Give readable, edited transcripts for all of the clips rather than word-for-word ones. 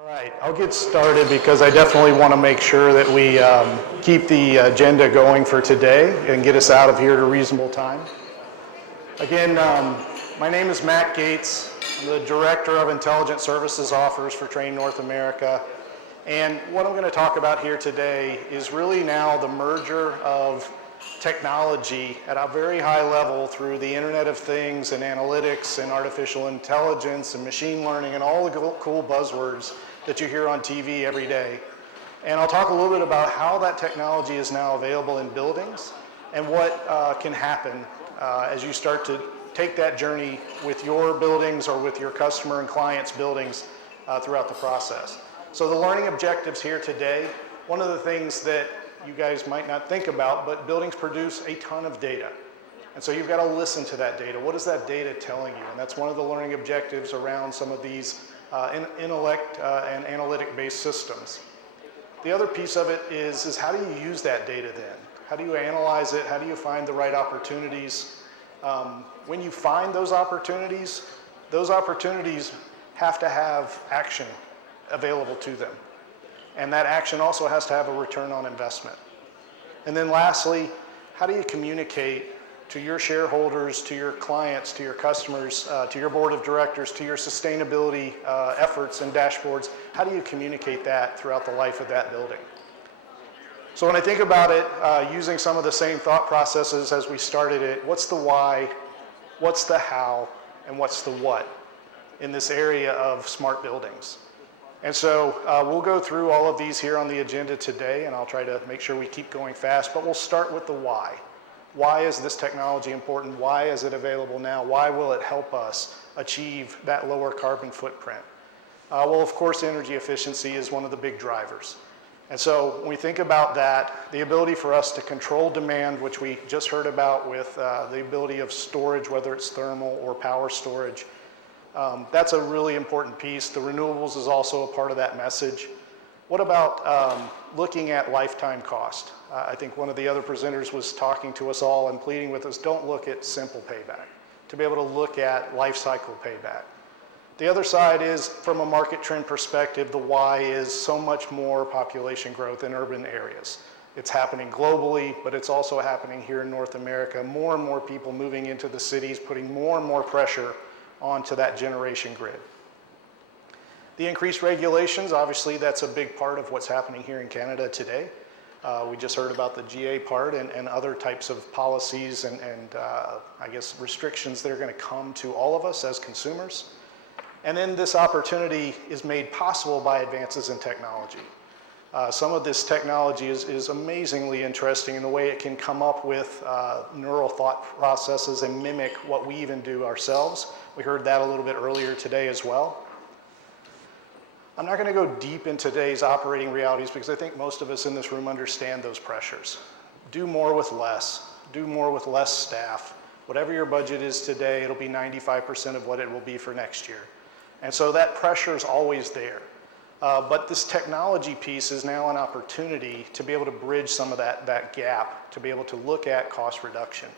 All right, I'll get started because I definitely want to make sure that we keep the agenda going for today and get us out of here at a reasonable time. Again, my name is Matt Gates. I'm the Director of Intelligent Services Offers for Trane North America. And what I'm going to talk about here today is really now the merger of technology at a very high level through the Internet of Things and analytics and artificial intelligence and machine learning and all the cool buzzwords that you hear on TV every day. And I'll talk a little bit about how that technology is now available in buildings and what can happen as you start to take that journey with your buildings or with your customer and clients' buildings throughout the process. So the learning objectives here today, one of the things that you guys might not think about, but buildings produce a ton of data. And so you've got to listen to that data. What is that data telling you? And that's one of the learning objectives around some of these intellect and analytic-based systems. The other piece of it is how do you use that data then? How do you analyze it? How do you find the right opportunities? When you find those opportunities have to have action available to them. And that action also has to have a return on investment. And then lastly, how do you communicate to your shareholders, to your clients, to your customers, to your board of directors, to your sustainability efforts and dashboards? How do you communicate that throughout the life of that building? So when I think about it, using some of the same thought processes as we started it, what's the why, what's the how, and what's the what in this area of smart buildings? And so we'll go through all of these here on the agenda today, and I'll try to make sure we keep going fast, but we'll start with the why. Why is this technology important? Why is it available now? Why will it help us achieve that lower carbon footprint? Well, of course, energy efficiency is one of the big drivers. And so when we think about that, the ability for us to control demand, which we just heard about with the ability of storage, whether it's thermal or power storage, that's a really important piece. The renewables is also a part of that message. What about looking at lifetime cost? I think one of the other presenters was talking to us all and pleading with us, don't look at simple payback, to be able to look at life cycle payback. The other side is, from a market trend perspective, the why is so much more population growth in urban areas. It's happening globally, but it's also happening here in North America. More and more people moving into the cities, putting more and more pressure onto that generation grid. The increased regulations, obviously that's a big part of what's happening here in Canada today. We just heard about the GA part and other types of policies and I guess restrictions that are going to come to all of us as consumers. And then this opportunity is made possible by advances in technology. Some of this technology is amazingly interesting in the way it can come up with neural thought processes and mimic what we even do ourselves. We heard that a little bit earlier today as well. I'm not going to go deep into today's operating realities because I think most of us in this room understand those pressures. Do more with less. Do more with less staff. Whatever your budget is today, it'll be 95% of what it will be for next year. And so that pressure is always there. But this technology piece is now an opportunity to be able to bridge some of that gap, to be able to look at cost reduction.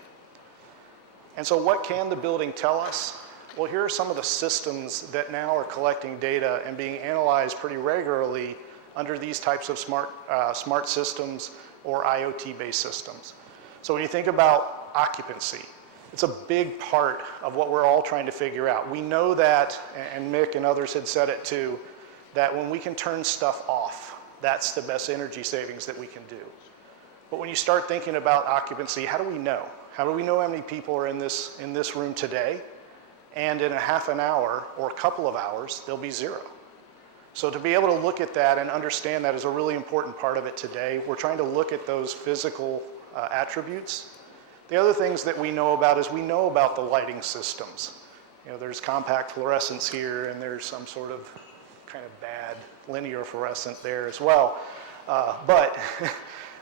And so what can the building tell us? Well, here are some of the systems that now are collecting data and being analyzed pretty regularly under these types of smart systems or IoT-based systems. So when you think about occupancy, it's a big part of what we're all trying to figure out. We know that, and Mick and others had said it too, that when we can turn stuff off, that's the best energy savings that we can do. But when you start thinking about occupancy, how do we know? How do we know how many people are in this room today? And in a half an hour or a couple of hours, there'll be zero. So to be able to look at that and understand that is a really important part of it today. We're trying to look at those physical attributes. The other things that we know about is we know about the lighting systems. You know, there's compact fluorescence here, and there's some sort of kind of bad linear fluorescent there as well. But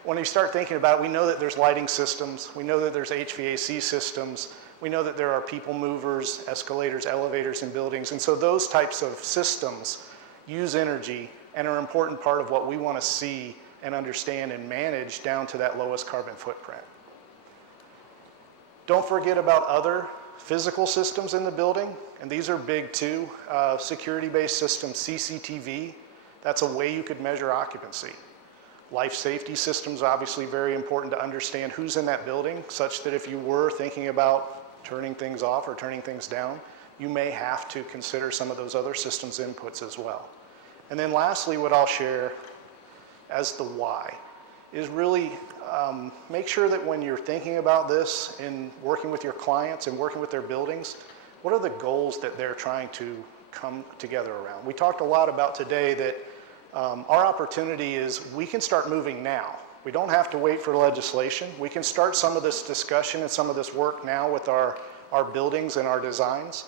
when you start thinking about it, we know that there's lighting systems. We know that there's HVAC systems. We know that there are people movers, escalators, elevators in buildings. And so those types of systems use energy and are an important part of what we want to see and understand and manage down to that lowest carbon footprint. Don't forget about other physical systems in the building, and these are big too. Security-based systems, CCTV. That's a way you could measure occupancy. Life safety systems, obviously very important to understand who's in that building, such that if you were thinking about turning things off or turning things down, you may have to consider some of those other systems inputs as well. And then lastly, what I'll share as the why is really make sure that when you're thinking about this in working with your clients and working with their buildings, what are the goals that they're trying to come together around? We talked a lot about today that our opportunity is we can start moving now. We don't have to wait for legislation. We can start some of this discussion and some of this work now with our buildings and our designs.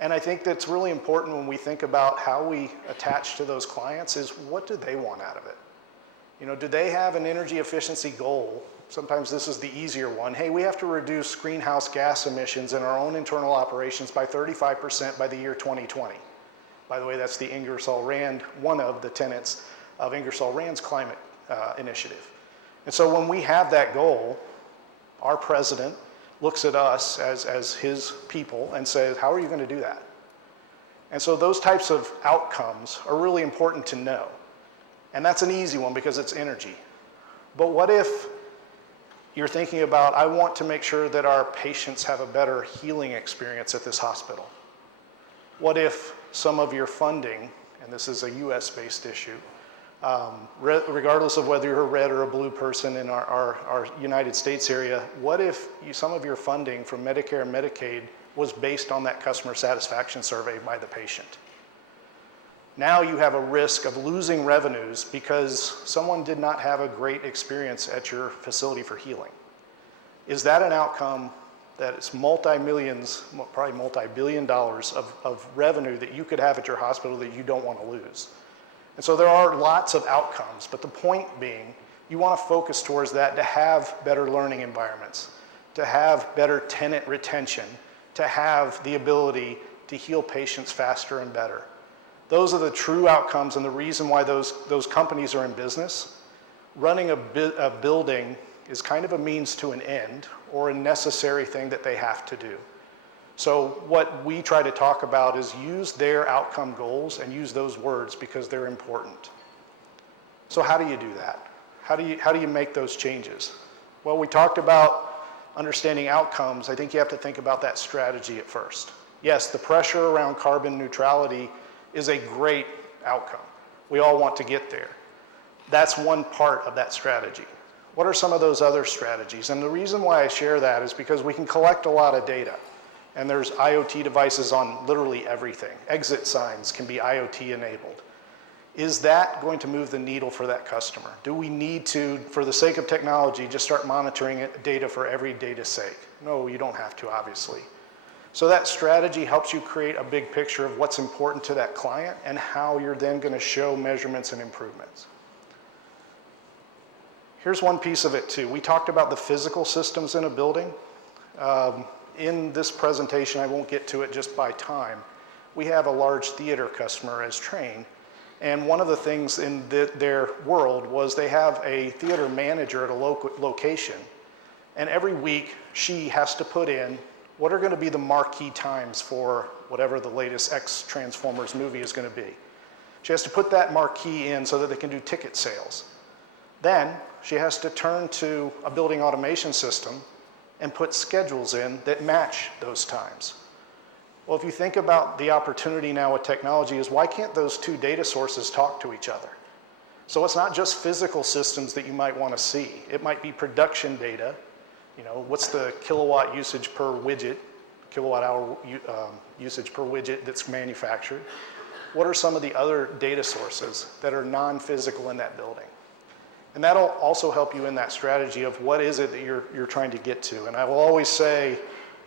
And I think that's really important when we think about how we attach to those clients is what do they want out of it? You know, do they have an energy efficiency goal? Sometimes this is the easier one. Hey, we have to reduce greenhouse gas emissions in our own internal operations by 35% by the year 2020. By the way, that's the Ingersoll Rand, one of the tenets of Ingersoll Rand's climate initiative. And so when we have that goal, our president looks at us as his people and says, how are you going to do that? And so those types of outcomes are really important to know. And that's an easy one because it's energy. But what if you're thinking about, I want to make sure that our patients have a better healing experience at this hospital? What if some of your funding, and this is a US-based issue, regardless of whether you're a red or a blue person in our United States area, what if some of your funding from Medicare and Medicaid was based on that customer satisfaction survey by the patient? Now you have a risk of losing revenues because someone did not have a great experience at your facility for healing. Is that an outcome that is multi-millions, probably multi-billion dollars of revenue that you could have at your hospital that you don't want to lose? And so there are lots of outcomes, but the point being, you want to focus towards that to have better learning environments, to have better tenant retention, to have the ability to heal patients faster and better. Those are the true outcomes and the reason why those companies are in business. Running a building is kind of a means to an end or a necessary thing that they have to do. So what we try to talk about is use their outcome goals and use those words because they're important. So how do you do that? How do you make those changes? Well, we talked about understanding outcomes. I think you have to think about that strategy at first. Yes, the pressure around carbon neutrality is a great outcome. We all want to get there. That's one part of that strategy. What are some of those other strategies? And the reason why I share that is because we can collect a lot of data. And there's IoT devices on literally everything. Exit signs can be IoT enabled. Is that going to move the needle for that customer? Do we need to, for the sake of technology, just start monitoring data for every data's sake? No, you don't have to, obviously. So that strategy helps you create a big picture of what's important to that client and how you're then going to show measurements and improvements. Here's one piece of it too. We talked about the physical systems in a building. In this presentation, I won't get to it just by time. We have a large theater customer as Trane, and one of the things in their world was they have a theater manager at a location, and every week she has to put in what are going to be the marquee times for whatever the latest X-Transformers movie is going to be. She has to put that marquee in so that they can do ticket sales. Then she has to turn to a building automation system and put schedules in that match those times. Well, if you think about the opportunity now with technology is why can't those two data sources talk to each other? So it's not just physical systems that you might want to see. It might be production data. You know, what's the kilowatt usage per widget, kilowatt hour usage per widget that's manufactured? What are some of the other data sources that are non-physical in that building? And that'll also help you in that strategy of what is it that you're trying to get to. And I will always say,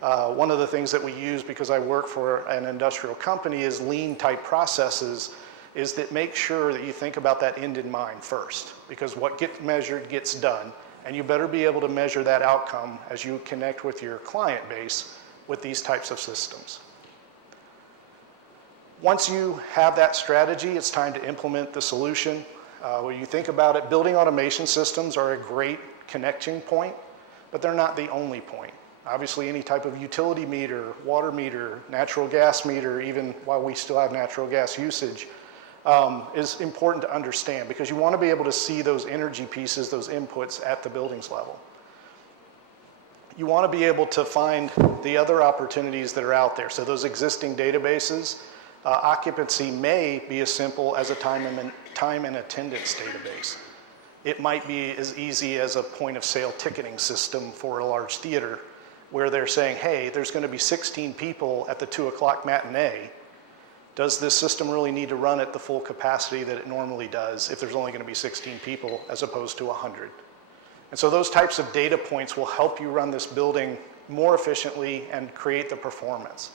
one of the things that we use because I work for an industrial company is lean type processes, is that make sure that you think about that end in mind first, because what gets measured gets done, and you better be able to measure that outcome as you connect with your client base with these types of systems. Once you have that strategy, it's time to implement the solution. When you think about it, building automation systems are a great connecting point, but they're not the only point. Obviously, any type of utility meter, water meter, natural gas meter, even while we still have natural gas usage, is important to understand because you want to be able to see those energy pieces, those inputs at the buildings level. You want to be able to find the other opportunities that are out there. So those existing databases, occupancy may be as simple as a time and attendance database. It might be as easy as a point of sale ticketing system for a large theater where they're saying, hey, there's going to be 16 people at the 2 o'clock matinee. Does this system really need to run at the full capacity that it normally does if there's only going to be 16 people as opposed to 100? And so those types of data points will help you run this building more efficiently and create the performance.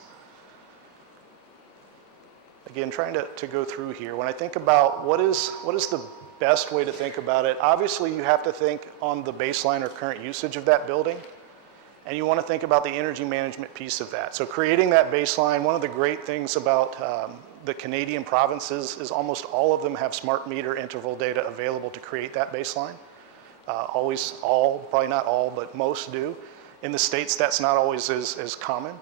Again, trying to go through here. When I think about what is the best way to think about it, obviously you have to think on the baseline or current usage of that building. And you want to think about the energy management piece of that. So creating that baseline, one of the great things about the Canadian provinces is almost all of them have smart meter interval data available to create that baseline. Probably not all, but most do. In the States, that's not always as common.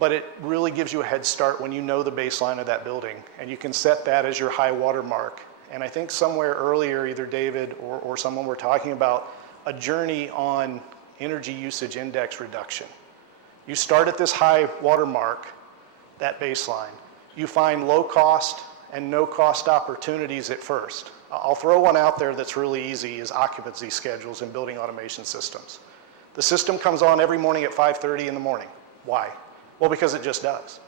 But it really gives you a head start when you know the baseline of that building. And you can set that as your high water mark. And I think somewhere earlier, either David or someone were talking about a journey on energy usage index reduction. You start at this high watermark, that baseline. You find low cost and no cost opportunities at first. I'll throw one out there that's really easy is occupancy schedules in building automation systems. The system comes on every morning at 5:30 in the morning. Why? Well, because it just does,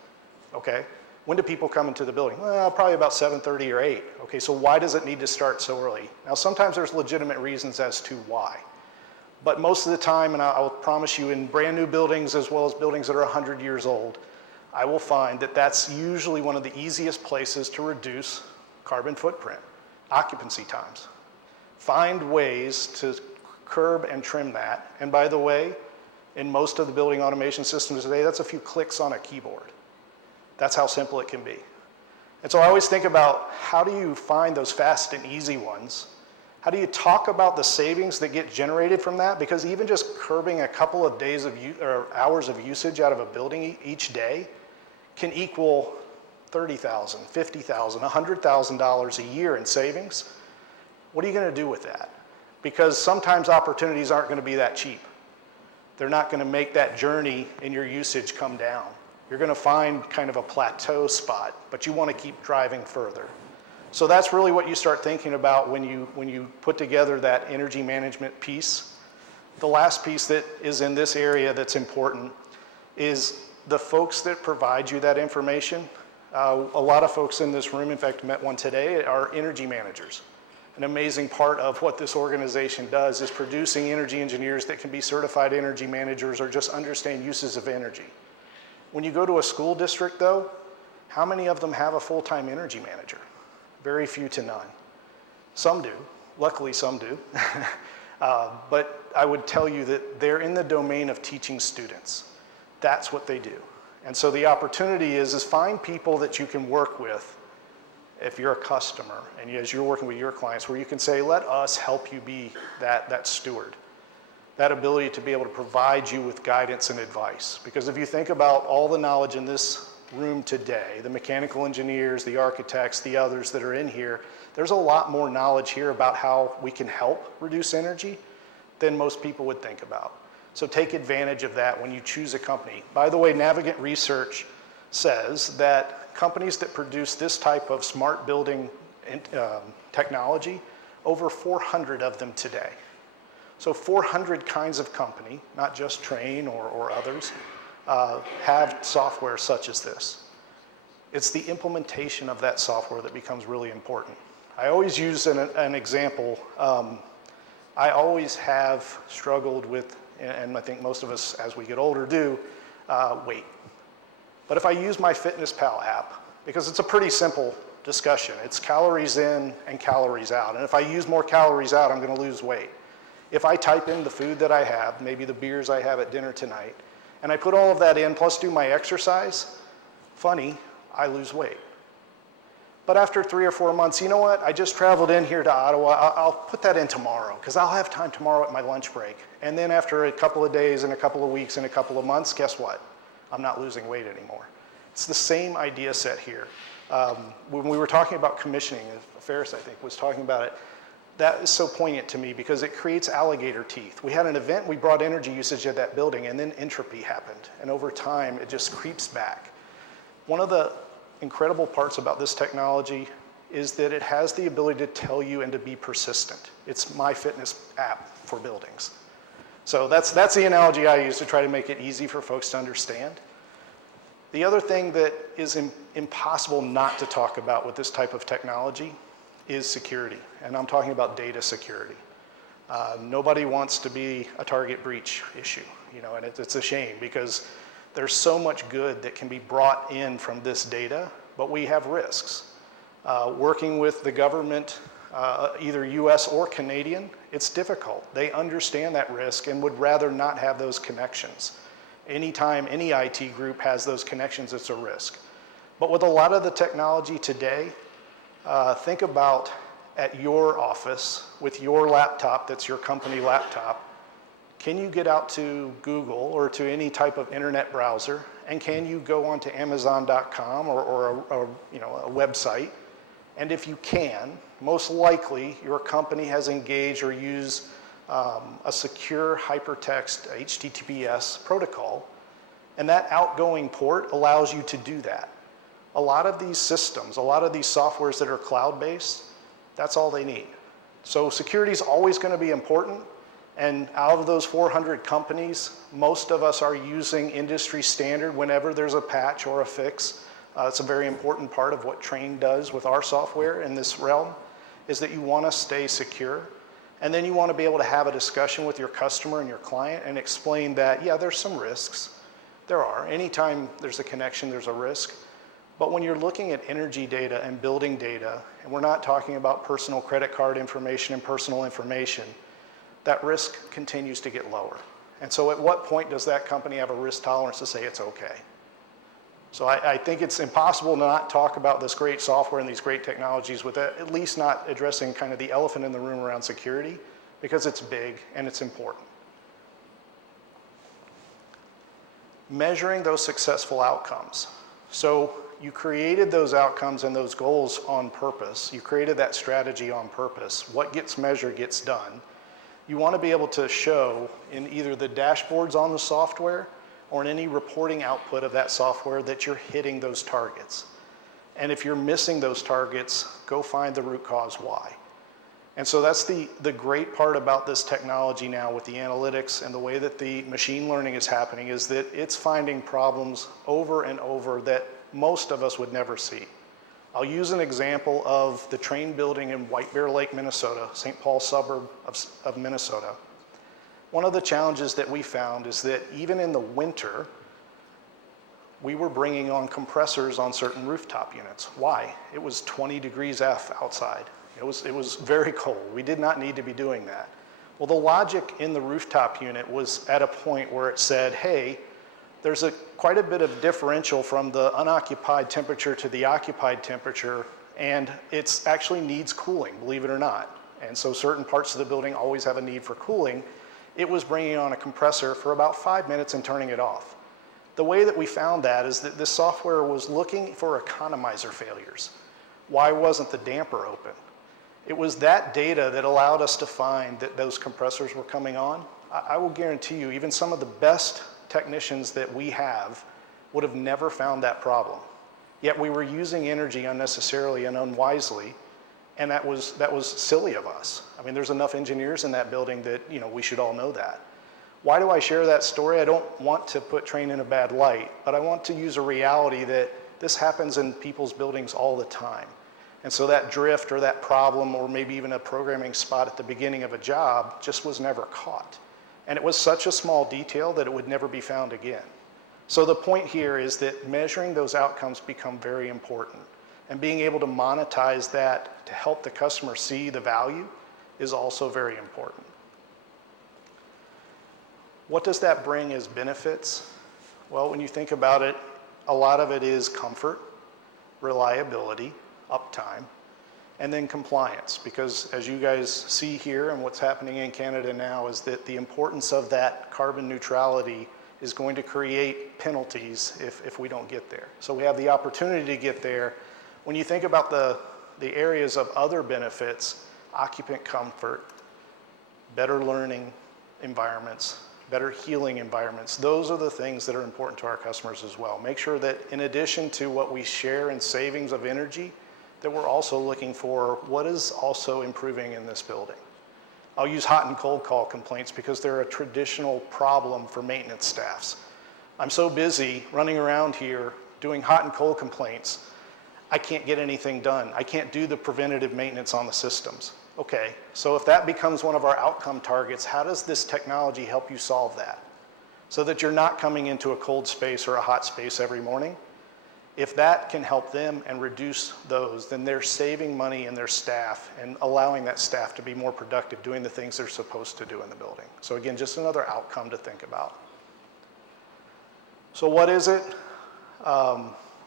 okay? When do people come into the building? Well, probably about 7:30 or 8. Okay, so why does it need to start so early? Now, sometimes there's legitimate reasons as to why. But most of the time, and I'll promise you in brand new buildings as well as buildings that are 100 years old, I will find that that's usually one of the easiest places to reduce carbon footprint, occupancy times. Find ways to curb and trim that. And by the way, in most of the building automation systems today, that's a few clicks on a keyboard. That's how simple it can be. And so I always think about how do you find those fast and easy ones. How do you talk about the savings that get generated from that? Because even just curbing a couple of days or hours of usage out of a building each day can equal $30,000, $50,000, $100,000 a year in savings. What are you going to do with that? Because sometimes opportunities aren't going to be that cheap. They're not going to make that journey in your usage come down. You're going to find kind of a plateau spot, but you want to keep driving further. So that's really what you start thinking about when you put together that energy management piece. The last piece that is in this area that's important is the folks that provide you that information. A lot of folks in this room, in fact, met one today, are energy managers. An amazing part of what this organization does is producing energy engineers that can be certified energy managers or just understand uses of energy. When you go to a school district, though, how many of them have a full-time energy manager? Very few to none. Some do. Luckily, some do. But I would tell you that they're in the domain of teaching students. That's what they do. And so the opportunity is find people that you can work with if you're a customer and as you're working with your clients where you can say, let us help you be that steward. That ability to be able to provide you with guidance and advice. Because if you think about all the knowledge in this room today, the mechanical engineers, the architects, the others that are in here, there's a lot more knowledge here about how we can help reduce energy than most people would think about. So take advantage of that when you choose a company. By the way, Navigant Research says that companies that produce this type of smart building technology, over 400 of them today. So 400 kinds of company, not just Trane or others, have software such as this. It's the implementation of that software that becomes really important. I always use an example. I always have struggled with, and I think most of us as we get older do, weight. But if I use my FitnessPal app, because it's a pretty simple discussion, it's calories in and calories out. And if I use more calories out, I'm going to lose weight. If I type in the food that I have, maybe the beers I have at dinner tonight, and I put all of that in, plus do my exercise, funny, I lose weight. But after 3 or 4 months, you know what? I just traveled in here to Ottawa. I'll put that in tomorrow, because I'll have time tomorrow at my lunch break. And then after a couple of days and a couple of weeks and a couple of months, guess what? I'm not losing weight anymore. It's the same idea set here. When we were talking about commissioning, Ferris, I think, was talking about it, that is so poignant to me because it creates alligator teeth. We had an event, we brought energy usage at that building, and then entropy happened. And over time, it just creeps back. One of the incredible parts about this technology is that it has the ability to tell you and to be persistent. It's my fitness app for buildings. So that's the analogy I use to try to make it easy for folks to understand. The other thing that is impossible not to talk about with this type of technology is security, and I'm talking about data security. Nobody wants to be a target breach issue, and it's a shame because there's so much good that can be brought in from this data, but we have risks. Working with the government, either US or Canadian, it's difficult. They understand that risk and would rather not have those connections. Anytime any IT group has those connections, it's a risk. But with a lot of the technology today, think about at your office with your laptop that's your company laptop. Can you get out to Google or to any type of internet browser, and can you go onto Amazon.com or a website? And if you can, most likely your company has engaged or used a secure hypertext HTTPS protocol, and that outgoing port allows you to do that. A lot of these systems, a lot of these softwares that are cloud-based, that's all they need. So security is always going to be important, and out of those 400 companies, most of us are using industry standard whenever there's a patch or a fix. It's a very important part of what Trane does with our software in this realm, is that you want to stay secure. And then you want to be able to have a discussion with your customer and your client and explain that, yeah, there's some risks. There are. Anytime there's a connection, there's a risk. But when you're looking at energy data and building data, and we're not talking about personal credit card information and personal information, that risk continues to get lower. And so at what point does that company have a risk tolerance to say it's okay? So I think it's impossible to not talk about this great software and these great technologies with at least not addressing kind of the elephant in the room around security, because it's big and it's important. Measuring those successful outcomes. So you created those outcomes and those goals on purpose. You created that strategy on purpose. What gets measured gets done. You want to be able to show in either the dashboards on the software or in any reporting output of that software that you're hitting those targets. And if you're missing those targets, go find the root cause why. And so that's the great part about this technology now with the analytics and the way that the machine learning is happening, is that it's finding problems over and over that most of us would never see. I'll use an example of the Trane building in White Bear Lake, Minnesota, St. Paul suburb of Minnesota. One of the challenges that we found is that even in the winter, we were bringing on compressors on certain rooftop units. Why? It was 20 degrees F outside. It was very cold. We did not need to be doing that. Well, the logic in the rooftop unit was at a point where it said, hey, there's quite a bit of differential from the unoccupied temperature to the occupied temperature, and it actually needs cooling, believe it or not. And so certain parts of the building always have a need for cooling. It was bringing on a compressor for about 5 minutes and turning it off. The way that we found that is that this software was looking for economizer failures. Why wasn't the damper open? It was that data that allowed us to find that those compressors were coming on. I will guarantee you, even some of the best technicians that we have would have never found that problem. Yet we were using energy unnecessarily and unwisely, and that was silly of us. I mean, there's enough engineers in that building that, we should all know that. Why do I share that story? I don't want to put Trane in a bad light, but I want to use a reality that this happens in people's buildings all the time. And so that drift or that problem or maybe even a programming spot at the beginning of a job just was never caught. And it was such a small detail that it would never be found again. So the point here is that measuring those outcomes become very important. And being able to monetize that to help the customer see the value is also very important. What does that bring as benefits? Well, when you think about it, a lot of it is comfort, reliability, uptime, and then compliance. Because as you guys see here and what's happening in Canada now is that the importance of that carbon neutrality is going to create penalties if we don't get there. So we have the opportunity to get there, When you think about the areas of other benefits, occupant comfort, better learning environments, better healing environments, those are the things that are important to our customers as well. Make sure that in addition to what we share in savings of energy, that we're also looking for what is also improving in this building. I'll use hot and cold call complaints because they're a traditional problem for maintenance staffs. I'm so busy running around here doing hot and cold complaints, I can't get anything done. I can't do the preventative maintenance on the systems. Okay, so if that becomes one of our outcome targets, how does this technology help you solve that? So that you're not coming into a cold space or a hot space every morning. If that can help them and reduce those, then they're saving money in their staff and allowing that staff to be more productive doing the things they're supposed to do in the building. So again, just another outcome to think about. So what is it?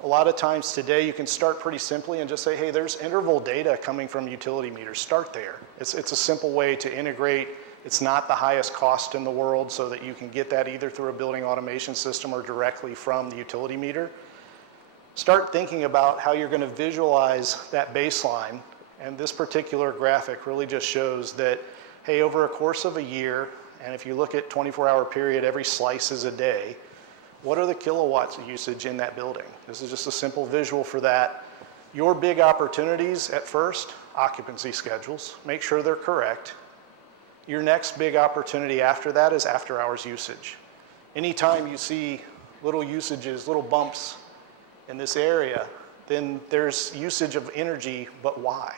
A lot of times today you can start pretty simply and just say, hey, there's interval data coming from utility meters. Start there. It's a simple way to integrate. It's not the highest cost in the world so that you can get that either through a building automation system or directly from the utility meter. Start thinking about how you're going to visualize that baseline. And this particular graphic really just shows that, hey, over a course of a year, and if you look at 24-hour period, every slice is a day, what are the kilowatts usage in that building? This is just a simple visual for that. Your big opportunities at first, occupancy schedules. Make sure they're correct. Your next big opportunity after that is after hours usage. Anytime you see little usages, little bumps in this area, then there's usage of energy, but why?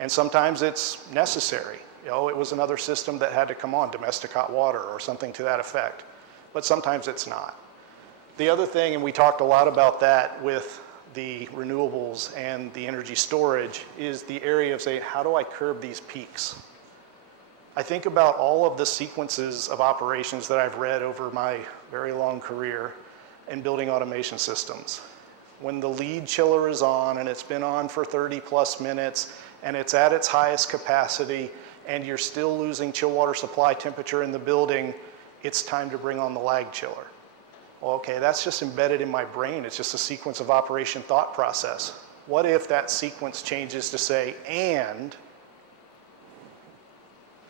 And sometimes it's necessary. You know, it was another system that had to come on, domestic hot water or something to that effect. But sometimes it's not. The other thing, and we talked a lot about that with the renewables and the energy storage, is the area of saying, how do I curb these peaks? I think about all of the sequences of operations that I've read over my very long career in building automation systems. When the lead chiller is on and it's been on for 30 plus minutes and it's at its highest capacity and you're still losing chill water supply temperature in the building, it's time to bring on the lag chiller. Well, okay, that's just embedded in my brain. It's just a sequence of operation thought process. What if that sequence changes to say, and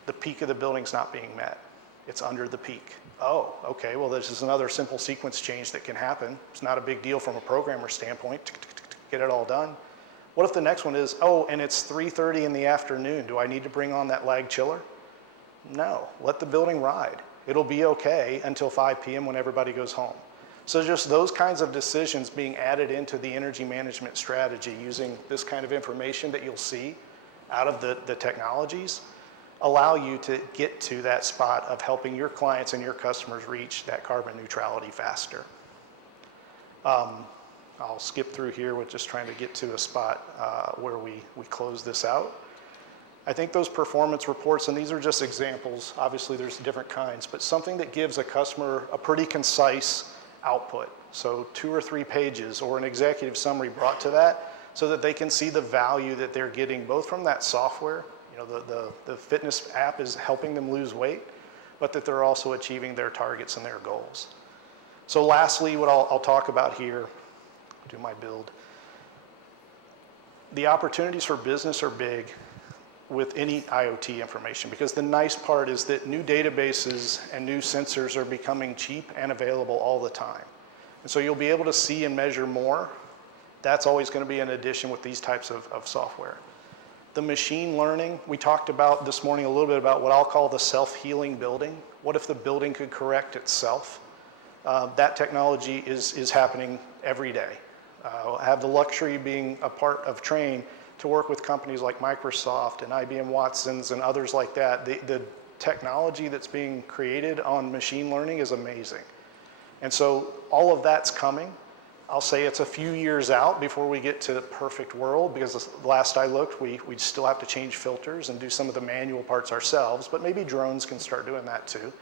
the peak of the building's not being met? It's under the peak. Oh, okay, well, this is another simple sequence change that can happen. It's not a big deal from a programmer standpoint. Get it all done. What if the next one is, oh, and it's 3:30 in the afternoon. Do I need to bring on that lag chiller? No, let the building ride. It'll be okay until 5 p.m. when everybody goes home. So just those kinds of decisions being added into the energy management strategy using this kind of information that you'll see out of the technologies allow you to get to that spot of helping your clients and your customers reach that carbon neutrality faster. I'll skip through here with just trying to get to a spot where we close this out. I think those performance reports, and these are just examples, obviously there's different kinds, but something that gives a customer a pretty concise output. So 2 or 3 pages or an executive summary brought to that so that they can see the value that they're getting both from that software, you know, the fitness app is helping them lose weight, but that they're also achieving their targets and their goals. So lastly, what I'll talk about here, do my build. The opportunities for business are big with any IoT information, because the nice part is that new databases and new sensors are becoming cheap and available all the time. And so you'll be able to see and measure more. That's always going to be an addition with these types of software. The machine learning, we talked about this morning a little bit about what I'll call the self-healing building. What if the building could correct itself? That technology is happening every day. I have the luxury of being a part of Trane to work with companies like Microsoft and IBM Watson's and others like that. The technology that's being created on machine learning is amazing. And so all of that's coming. I'll say it's a few years out before we get to the perfect world, because last I looked, we'd still have to change filters and do some of the manual parts ourselves, but maybe drones can start doing that too.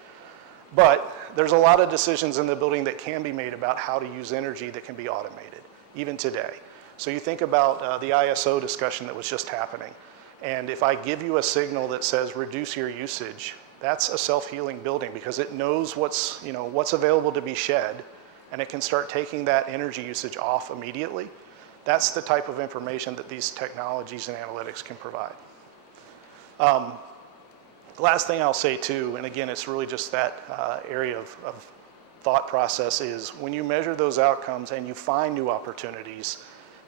But there's a lot of decisions in the building that can be made about how to use energy that can be automated, even today. So you think about the ISO discussion that was just happening. And if I give you a signal that says reduce your usage, that's a self-healing building, because it knows what's available to be shed, and it can start taking that energy usage off immediately. That's the type of information that these technologies and analytics can provide. The last thing I'll say too, and again, it's really just that area of thought process, is when you measure those outcomes and you find new opportunities,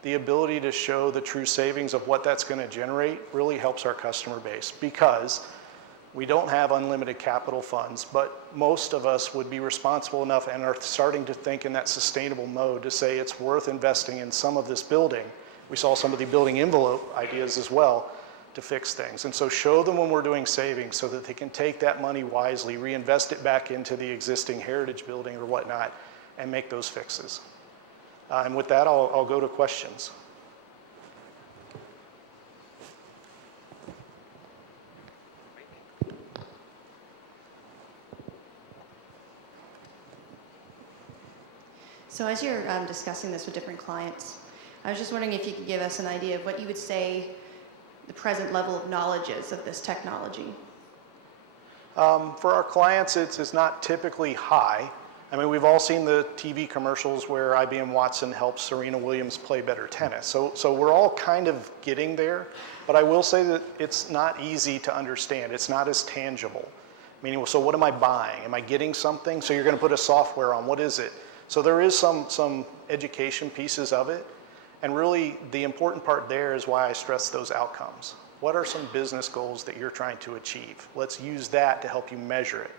the ability to show the true savings of what that's going to generate really helps our customer base, because we don't have unlimited capital funds, but most of us would be responsible enough and are starting to think in that sustainable mode to say it's worth investing in some of this building. We saw some of the building envelope ideas as well to fix things. And so show them when we're doing savings so that they can take that money wisely, reinvest it back into the existing heritage building or whatnot, and make those fixes. And with that, I'll go to questions. So as you're discussing this with different clients, I was just wondering if you could give us an idea of what you would say the present level of knowledge is of this technology. For our clients, it's not typically high. I mean, we've all seen the TV commercials where IBM Watson helps Serena Williams play better tennis. So we're all kind of getting there, but I will say that it's not easy to understand. It's not as tangible. Meaning, so what am I buying? Am I getting something? So you're going to put a software on. What is it? So there is some education pieces of it. And really, the important part there is why I stress those outcomes. What are some business goals that you're trying to achieve? Let's use that to help you measure it.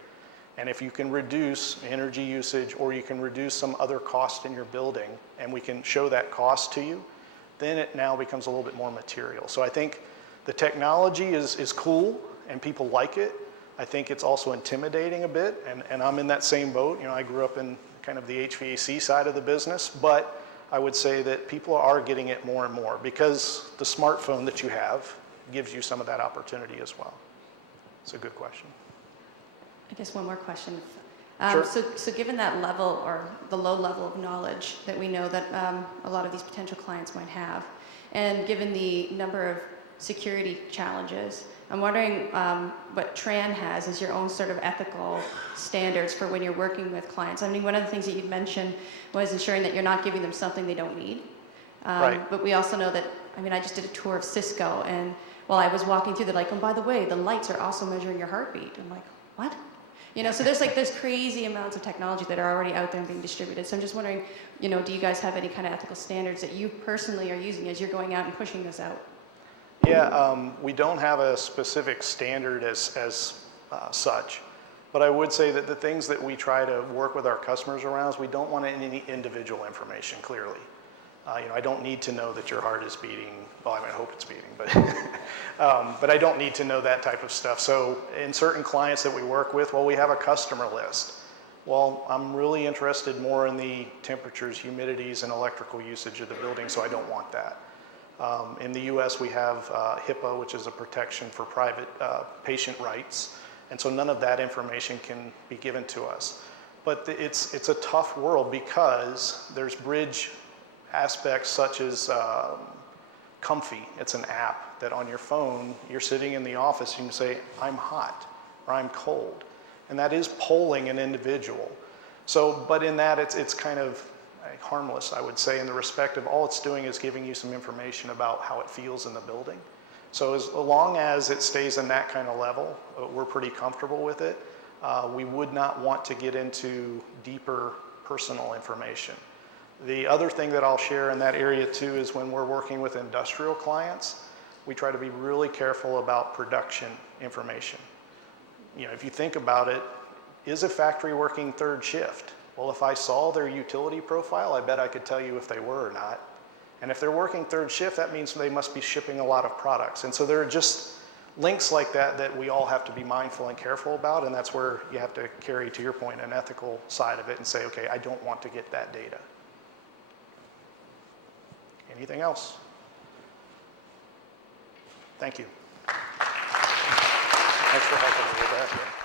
And if you can reduce energy usage or you can reduce some other cost in your building and we can show that cost to you, then it now becomes a little bit more material. So I think the technology is cool and people like it. I think it's also intimidating a bit, and I'm in that same boat. You know, I grew up in kind of the HVAC side of the business, but I would say that people are getting it more and more because the smartphone that you have gives you some of that opportunity as well. It's a good question. I guess one more question. Sure. So given that level or the low level of knowledge that we know that a lot of these potential clients might have, and given the number of security challenges, I'm wondering what Tran has as your own sort of ethical standards for when you're working with clients. I mean, one of the things that you'd mentioned was ensuring that you're not giving them something they don't need. Right. But we also know that, I mean, I just did a tour of Cisco, and while I was walking through, they're like, oh, by the way, the lights are also measuring your heartbeat. I'm like, what? You know, so there's crazy amounts of technology that are already out there and being distributed. So I'm just wondering, you know, do you guys have any kind of ethical standards that you personally are using as you're going out and pushing this out? Yeah, we don't have a specific standard as such, but I would say that the things that we try to work with our customers around is we don't want any individual information, clearly. You know, I don't need to know that your heart is beating. Well, I mean, I hope it's beating, but I don't need to know that type of stuff. So in certain clients that we work with, well, we have a customer list. Well, I'm really interested more in the temperatures, humidities, and electrical usage of the building, so I don't want that. In the US, we have HIPAA, which is a protection for private patient rights, and so none of that information can be given to us. But it's a tough world because there's bridge aspects such as Comfy. It's an app that on your phone, you're sitting in the office, you can say, I'm hot or I'm cold. And that is polling an individual. So, but in that, it's kind of harmless, I would say, in the respect of all it's doing is giving you some information about how it feels in the building. So as long as it stays in that kind of level, we're pretty comfortable with it. We would not want to get into deeper personal information. The other thing that I'll share in that area too is when we're working with industrial clients, we try to be really careful about production information. You know, if you think about it, is a factory working third shift? Well, if I saw their utility profile, I bet I could tell you if they were or not. And if they're working third shift, that means they must be shipping a lot of products. And so there are just links like that that we all have to be mindful and careful about, and that's where you have to carry, to your point, an ethical side of it and say, okay, I don't want to get that data. Anything else? Thanks for helping me with that. Yeah.